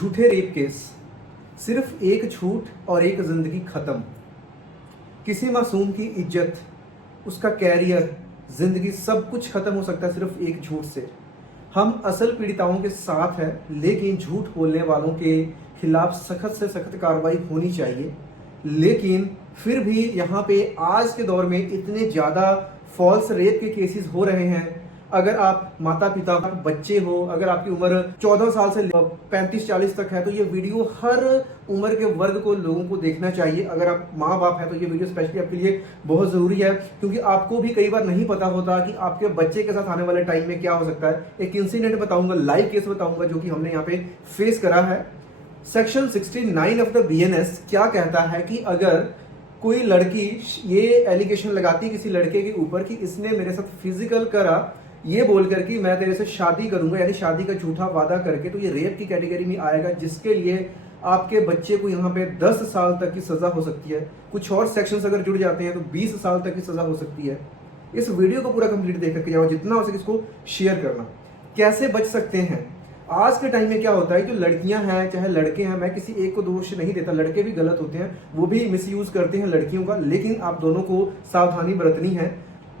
झूठे rape case, सिर्फ एक झूठ और एक जिंदगी खत्म। किसी मासूम की इज्जत, उसका कैरियर, जिंदगी सब कुछ खत्म हो सकता है सिर्फ एक झूठ से। हम असल पीड़िताओं के साथ हैं, लेकिन झूठ बोलने वालों के खिलाफ सख्त से सख्त कार्रवाई होनी चाहिए। लेकिन फिर भी यहाँ पे आज के दौर में इतने ज़्यादा फॉल्स रेप के केसेस हो रहे हैं। अगर आप माता पिता बच्चे हो, अगर आपकी उम्र 14 साल से 35-40 तक है, तो ये वीडियो हर उम्र के वर्ग को लोगों को देखना चाहिए। अगर आप माँ बाप हैं तो ये वीडियो स्पेशली आपके लिए बहुत ज़रूरी है, क्योंकि आपको भी कई बार नहीं पता होता कि आपके बच्चे के साथ आने वाले टाइम में क्या हो सकता है। एक इंसिडेंट बताऊंगा, लाइव केस बताऊंगा जो कि हमने यहाँ पे फेस करा है। सेक्शन 69 ऑफ द BNS क्या कहता है कि अगर कोई लड़की ये एलिगेशन लगाती है किसी लड़के के ऊपर कि इसने मेरे साथ फिजिकल करा, ये बोलकर कि मैं तेरे से शादी करूंगा, यानी शादी का झूठा वादा करके, तो ये रेप की कैटेगरी में आएगा, जिसके लिए आपके बच्चे को यहाँ पे 10 साल तक की सजा हो सकती है। कुछ और सेक्शंस अगर जुड़ जाते हैं तो 20 साल तक की सजा हो सकती है। इस वीडियो को पूरा कंप्लीट देख करके जाओ, जितना हो सके इसको शेयर करना। कैसे बच सकते हैं? आज के टाइम में क्या होता है, जो लड़कियां हैं चाहे लड़के हैं, मैं किसी एक को दोष नहीं देता, लड़के भी गलत होते हैं, वो भी मिसयूज करते हैं लड़कियों का, लेकिन आप दोनों को सावधानी बरतनी है।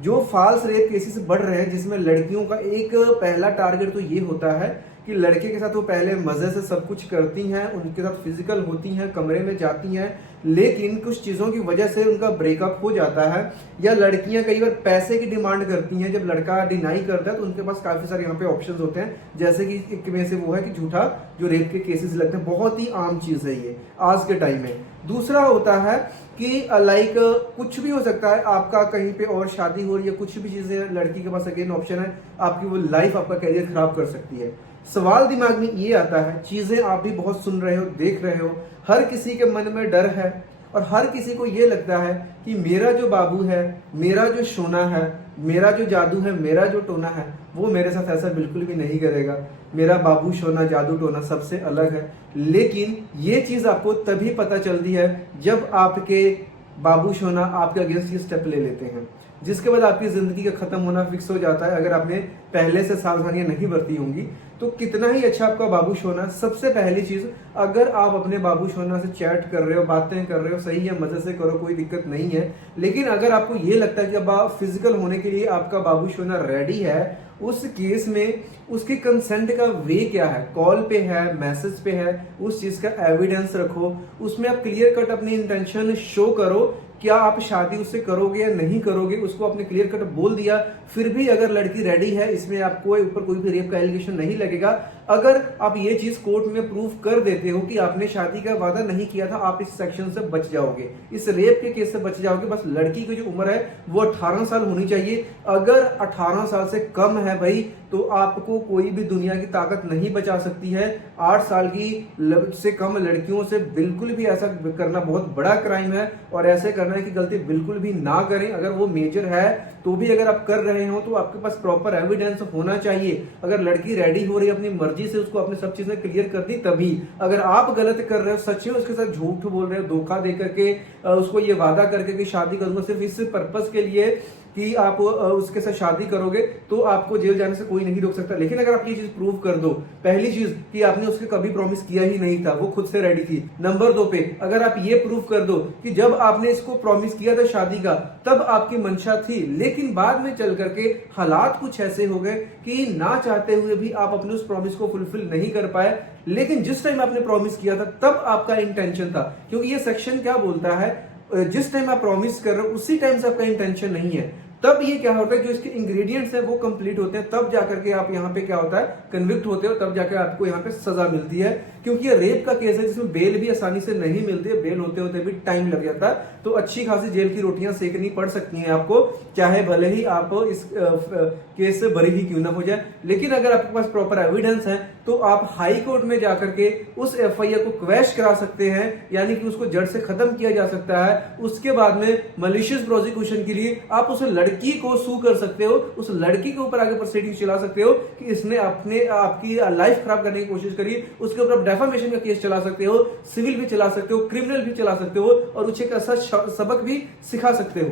जो फॉल्स रेप केसेस बढ़ रहे हैं, जिसमें लड़कियों का एक पहला टारगेट तो ये होता है कि लड़के के साथ वो पहले मजे से सब कुछ करती हैं, उनके साथ फिजिकल होती हैं, कमरे में जाती हैं, लेकिन कुछ चीज़ों की वजह से उनका ब्रेकअप हो जाता है। या लड़कियां कई बार पैसे की डिमांड करती हैं, जब लड़का डिनाई करता है तो उनके पास काफ़ी सारे यहाँ पे ऑप्शंस होते हैं, जैसे कि एक में से वो है कि झूठा जो रेप के केसेस लगते हैं। बहुत ही आम चीज़ है ये आज के टाइम में। दूसरा होता है कि लाइक कुछ भी हो सकता है, आपका कहीं पे और शादी हो रही है, कुछ भी चीज़ें, लड़की के पास अगेन ऑप्शन है, आपकी वो लाइफ, आपका कैरियर खराब कर सकती है। सवाल दिमाग में ये आता है, चीजें आप भी बहुत सुन रहे हो, देख रहे हो, हर किसी के मन में डर है और हर किसी को ये लगता है कि मेरा जो बाबू है, मेरा जो सोना है, मेरा जो जादू है, मेरा जो टोना है, वो मेरे साथ ऐसा बिल्कुल भी नहीं करेगा। मेरा बाबू सोना जादू टोना सबसे अलग है। लेकिन ये चीज आपको तभी पता चलती है जब आपके बाबू सोना आपके अगेंस्ट ये स्टेप ले लेते हैं, जिसके बाद आपकी जिंदगी का खत्म होना फिक्स हो जाता है। अगर आपने पहले से सावधानियां नहीं बरती होंगी तो कितना ही अच्छा आपका बाबू सोना। सबसे पहली चीज, अगर आप अपने बाबू सोना से चैट कर रहे हो, बातें कर रहे हो, सही है, मजे से करो, कोई दिक्कत नहीं है। लेकिन अगर आपको ये लगता है कि अब फिजिकल होने के लिए आपका बाबू सोना रेडी है, उस केस में उसके कंसेंट का वे क्या है, कॉल पे है, मैसेज पे है, उस चीज का एविडेंस रखो। उसमें आप क्लियर कट अपनी इंटेंशन शो करो, क्या आप शादी उससे करोगे या नहीं करोगे, उसको आपने क्लियर कट बोल दिया। फिर भी अगर लड़की रेडी है, इसमें आपको ऊपर कोई भी रेप का एलिगेशन नहीं लगेगा। अगर आप ये चीज कोर्ट में प्रूव कर देते हो कि आपने शादी का वादा नहीं किया था, आप इस सेक्शन से बच जाओगे, इस रेप के केस से बच जाओगे। बस लड़की की जो उम्र है वो 18 साल होनी चाहिए। अगर 18 साल से कम है भाई, तो आपको कोई भी दुनिया की ताकत नहीं बचा सकती है। 8 साल की से कम लड़कियों से बिल्कुल भी ऐसा करना बहुत बड़ा क्राइम है, और ऐसे करने की गलती बिल्कुल भी ना करें। अगर वो मेजर है तो भी अगर आप कर रहे हो तो आपके पास प्रॉपर एविडेंस होना चाहिए। अगर लड़की रेडी हो रही है अपनी मर्जी से, उसको अपने सब चीजें क्लियर कर दी तभी। अगर आप गलत कर रहे हो, सच में उसके साथ झूठ बोल रहे हो, धोखा दे करके उसको ये वादा करके कि शादी करूंगा सिर्फ इस पर्पस के लिए कि आप उसके साथ शादी करोगे, तो आपको जेल जाने से कोई नहीं रोक सकता। लेकिन अगर आप ये चीज प्रूव कर दो, पहली चीज कि आपने उसके कभी प्रॉमिस किया ही नहीं था, वो खुद से रेडी थी। नंबर 2 पे अगर आप ये प्रूव कर दो कि जब आपने इसको प्रॉमिस किया था शादी का, तब आपकी मंशा थी, लेकिन बाद में चल करके हालात कुछ ऐसे हो गए कि ना चाहते हुए भी आप अपने उस प्रॉमिस को फुलफिल नहीं कर पाए। लेकिन जिस टाइम आपने प्रॉमिस किया था तब आपका इंटेंशन था, क्योंकि ये सेक्शन क्या बोलता है, जिस टाइम आप प्रॉमिस कर रहे हो उसी टाइम से आपका इंटेंशन नहीं है। तब ये क्या होता है, जो इसके इंग्रेडिएंट्स हैं वो कंप्लीट होते हैं, तब जाकर के आप यहाँ पे क्या होता है, कन्विक्ट होते हो, तब जाकर आपको यहाँ पे सजा मिलती है। क्योंकि ये रेप का केस है जिसमें बेल भी आसानी से नहीं मिलती है, बेल होते होते भी टाइम लग जाता है। तो अच्छी खासी जेल की रोटियां सेकनी पड़ सकती हैं आपको, चाहे भले ही आप इस केस से बरी ही क्यों ना हो जाए। लेकिन अगर आपके पास प्रॉपर एविडेंस है तो आप हाई कोर्ट में जाकर के उस FIR को क्वैश करा सकते हैं, यानी कि उसको जड़ से खत्म किया जा सकता है। उसके बाद में मलिशियस प्रोसिक्यूशन के लिए आप उस लड़की को सू कर सकते हो, उस लड़की के ऊपर आगे प्रोसीडिंग चला सकते हो कि इसने अपने आपकी लाइफ खराब करने की कोशिश करी। उसके ऊपर डेफामेशन का केस चला सकते हो, सिविल भी चला सकते हो, क्रिमिनल भी चला सकते हो, और उसे एक ऐसा सबक भी सिखा सकते हो।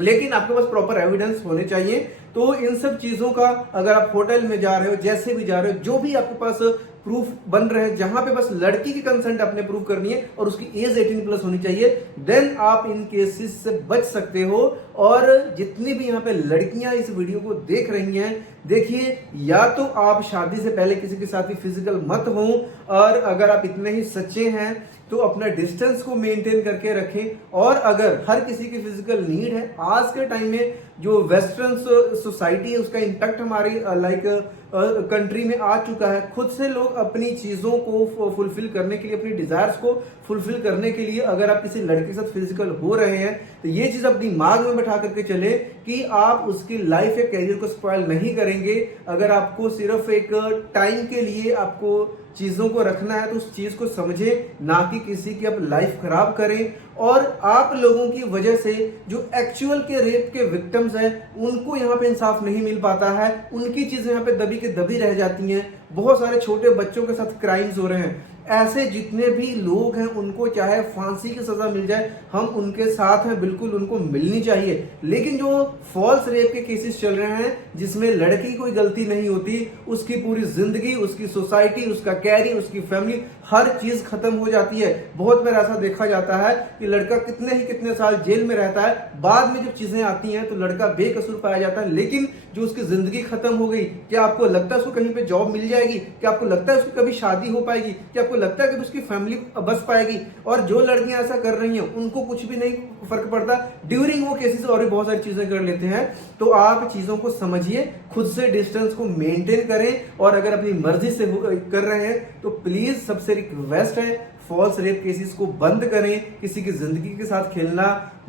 लेकिन आपके पास प्रॉपर एविडेंस होने चाहिए। तो इन सब चीजों का, अगर आप होटल में जा रहे हो, जैसे भी जा रहे हो, जो भी आपके पास प्रूफ बन रहे हैं, जहां पे बस लड़की की कंसेंट आपने प्रूव करनी है और उसकी एज 18+ होनी चाहिए, देन आप इन केसेस से बच सकते हो। और जितनी भी यहाँ पे लड़कियां इस वीडियो को देख रही हैं, देखिए, या तो आप शादी से पहले किसी के साथ भी फिजिकल मत हो, और अगर आप इतने ही सच्चे हैं तो अपना डिस्टेंस को मेंटेन करके रखें। और अगर हर किसी की फिजिकल नीड है, आज के टाइम में जो वेस्टर्न सोसाइटी है उसका इम्पैक्ट हमारी कंट्री में आ चुका है। खुद से लोग अपनी चीजों को फुलफिल करने के लिए, अपनी डिजायर्स को फुलफिल करने के लिए, अगर आप किसी लड़के के साथ फिजिकल हो रहे हैं तो ये चीज अपनी दिमाग में बैठा करके चले कि आप उसकी लाइफ या करियर को स्पॉइल नहीं करेंगे। अगर आपको सिर्फ एक टाइम के लिए आपको चीजों को रखना है तो उस चीज को समझे, ना कि किसी की आप लाइफ खराब करें। और आप लोगों की वजह से जो एक्चुअल के रेप के विक्टिम्स हैं उनको यहाँ पे इंसाफ नहीं मिल पाता है, उनकी चीजें यहाँ पे दबी के दबी रह जाती हैं। बहुत सारे छोटे बच्चों के साथ क्राइम्स हो रहे हैं। ऐसे जितने भी लोग हैं उनको चाहे फांसी की सजा मिल जाए, हम उनके साथ हैं, बिल्कुल उनको मिलनी चाहिए। लेकिन जो फॉल्स रेप के केसेस चल रहे हैं जिसमें लड़की की कोई गलती नहीं होती, उसकी पूरी जिंदगी, उसकी सोसाइटी, उसका कैरियर, उसकी फैमिली, हर चीज खत्म हो जाती है। बहुत बार ऐसा देखा जाता है कि लड़का कितने साल जेल में रहता है, बाद में जब चीजें आती हैं तो लड़का बेकसूर पाया जाता है, लेकिन जो उसकी जिंदगी खत्म हो गई, क्या आपको लगता है उसको कहीं पे जॉब मिल जाएगी? क्या आपको लगता है उसकी कभी शादी हो पाएगी? क्या आपको लगता है कि उसकी फैमिली बस पाएगी? और जो लड़कियां ऐसा कर रही हैं उनको कुछ भी नहीं फर्क पड़ता, ड्यूरिंग वो केसेस और भी बहुत सारी चीजें कर लेते हैं। तो आप चीजों को समझिए, खुद से डिस्टेंस को मेंटेन करें, और अगर अपनी मर्जी से कर रहे हैं तो प्लीज सबसे रिक्वेस्ट है, फॉल्स रेप केसेस को बंद करें, किसी की जिंदगी के साथ खेलना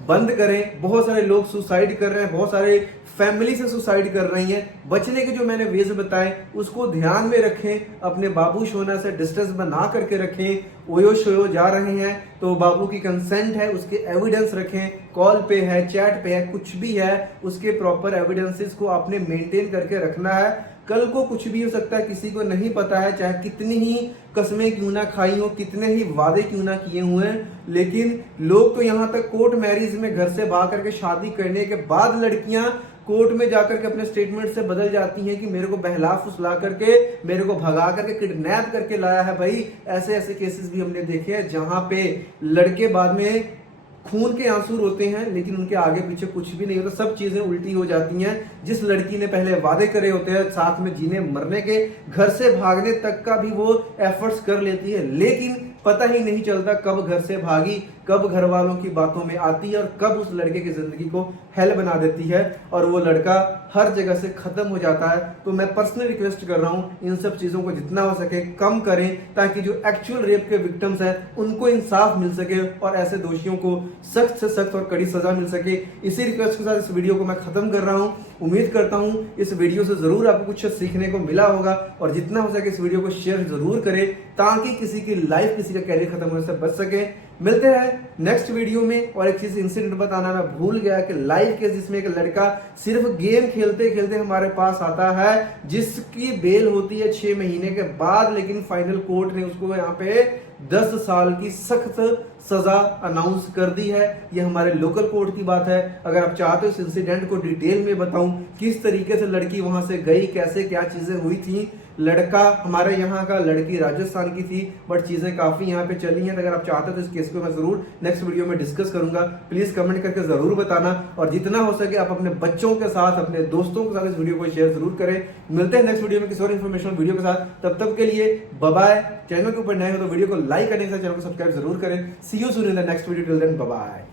बंद करें। बहुत सारे लोग सुसाइड कर रहे हैं, बहुत सारे फैमिली से सुसाइड कर रही हैं। बचने के जो मैंने वेज बताए उसको ध्यान में रखें, अपने बाबू शोना से डिस्टेंस बना करके रखें। ओयो शोयो जा रहे हैं तो बाबू की कंसेंट है, उसके एविडेंस रखें, कॉल पे है, चैट पे है, कुछ भी है, उसके प्रॉपर एविडेंसेस को आपने मेंटेन करके रखना है। कल को कुछ भी हो सकता है, किसी को नहीं पता है, चाहे कितनी ही कसमें क्यों ना खाई हो, कितने ही वादे क्यों ना किए हुए हैं, लेकिन लोग तो यहाँ तक कोर्ट मैरिज में घर से भाग करके शादी करने के बाद लड़कियां कोर्ट में जाकर के अपने स्टेटमेंट से बदल जाती हैं कि मेरे को बहला फुसला करके, मेरे को भगा करके, किडनैप करके लाया है। भाई ऐसे ऐसे केसेस भी हमने देखे हैं जहां पे लड़के बाद में खून के आंसू रोते हैं लेकिन उनके आगे पीछे कुछ भी नहीं होता, सब चीजें उल्टी हो जाती हैं। जिस लड़की ने पहले वादे करे होते हैं साथ में जीने मरने के, घर से भागने तक का भी वो एफर्ट्स कर लेती है, लेकिन पता ही नहीं चलता कब घर से भागी, कब घर वालों की बातों में आती है और कब उस लड़के की जिंदगी को हेल बना देती है और वो लड़का हर जगह से खत्म हो जाता है। तो मैं पर्सनली रिक्वेस्ट कर रहा हूं, इन सब चीजों को जितना हो सके कम करें, ताकि जो एक्चुअल रेप के विक्टिम्स हैं उनको इंसाफ मिल सके और ऐसे दोषियों को सख्त से सख्त और कड़ी सजा मिल सके। इसी रिक्वेस्ट के साथ इस वीडियो को मैं खत्म कर रहा हूं। उम्मीद करता हूं इस वीडियो से जरूर आपको कुछ सीखने को मिला होगा, और जितना हो सके इस वीडियो को शेयर जरूर करें ताकि किसी की लाइफ, किसी का कैरियर खत्म होने से बच सके। मिलते हैं नेक्स्ट वीडियो में। और एक चीज इंसिडेंट बताना मैं भूल गया कि लाइव केस जिसमें एक लड़का सिर्फ गेम खेलते खेलते हमारे पास आता है, जिसकी बेल होती है 6 महीने के बाद, लेकिन फाइनल कोर्ट ने उसको यहाँ पे 10 साल की सख्त सजा अनाउंस कर दी है। ये हमारे लोकल कोर्ट की बात है। अगर आप चाहते हो इस इंसिडेंट को डिटेल में बताऊं, किस तरीके से लड़की वहां से गई, कैसे क्या चीजें हुई थी, लड़का हमारे यहाँ का, लड़की राजस्थान की थी, बट चीजें काफी यहाँ पे चली हैं। तो अगर आप चाहते हो तो इस केस को मैं जरूर नेक्स्ट वीडियो में डिस्कस करूंगा। प्लीज कमेंट करके जरूर बताना, और जितना हो सके आप अपने बच्चों के साथ, अपने दोस्तों के साथ इस वीडियो को शेयर जरूर करें। मिलते हैं नेक्स्ट वीडियो में किसी और इन्फॉर्मेशन वीडियो के साथ। तब तक के लिए बाय बाय। चैनल के ऊपर नए हो तो वीडियो को लाइक करने के साथ चैनल को सब्सक्राइब जरूर करें। See you soon in the next video. Till then bye bye.